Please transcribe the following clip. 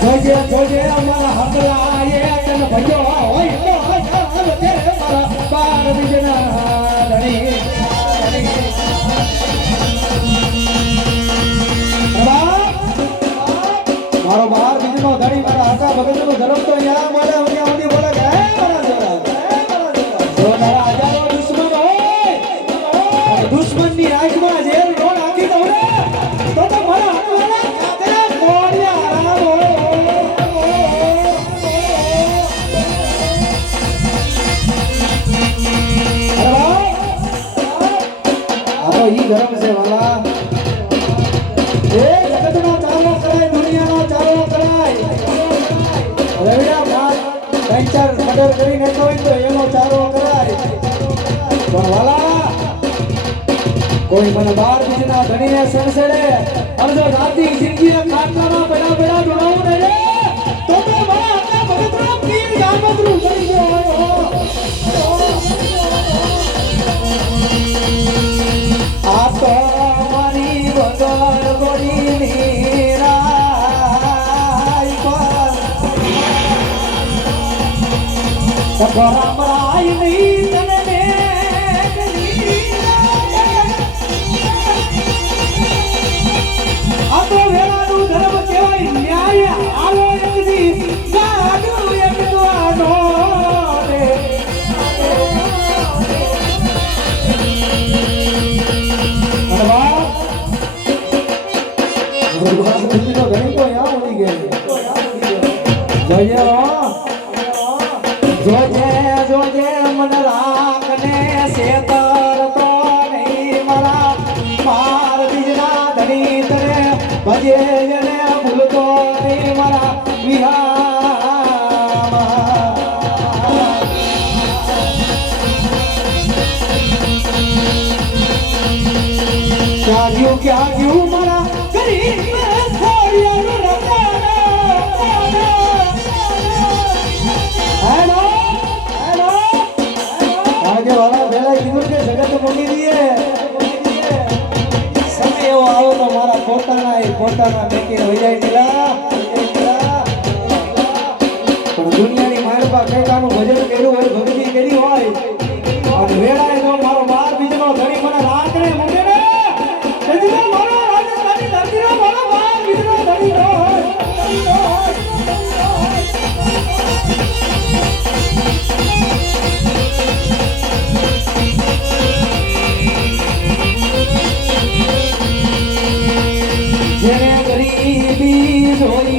જોજે જોજે અમારા હકલા એ તન ભજો હોય તો હાલ તે મારા બાર બીજના ધણી મારો બાર બીજનો ધણી મારા હકા ભગતનો ધર્મ તો યા મારે અહીંયા સુધી બોલે કે હે મારા જોરા જો તારા હજારો દુશ્મન હોય દુશ્મનની આંખમાં જેલ નો નાખી દઉં ને તો મારા હકવાના કાતરા કોડિયા આરામ ઈ ગરમ છે વાલા એ જગતનો ચાલો કરાય દુનિયાનો ચાલો કરાય રવિડા ભાત વેન્ચર મર્ડર કરીને કોઈ તો એનો ચાલો કરાય પણ વાલા કોઈ મને બાર બીજના ધણીને સણસડે અને જો રાતી જિંદગીના ખાટલામાં બેડા બેડા ડોળાવું ને રે તો મારા આટલા ભગતનો પીર યામતરું કરી ગયો આ તો મારી વગર ગોળીની રાય પર સગરામરાય નહીં તને આ તો વેળાનું ધર્મ કહેવાય ન્યાય આવો એક દી જાગ્યું એક દ્વાનો રે જોજે જોજે મન રાખને સેતર તો નહીં મારા પાર બીજના ધણી તરે ભજે જને ભૂલતો નહીં મારા વિહામાં ક્યાં ગયું મારા ગરીબ છોડિયાનું आगे वाला बेला इधर के जगत मोगी दिए समय एवो आओ तो मारा पोताना मेके हो जाए नीला पण दुनियानी मारपा केकाનું ભજન કર્યું હોય ભક્તિ કરી હોય અને વેળાએ જો મારો બાર બીજનો ધણી મને રાત્રે મૂકે ને તેથી મારો રાજસ્થાની ધરતીનો મારો બાર બીજનો ધણી હોય જેને ગરીબી જોઈ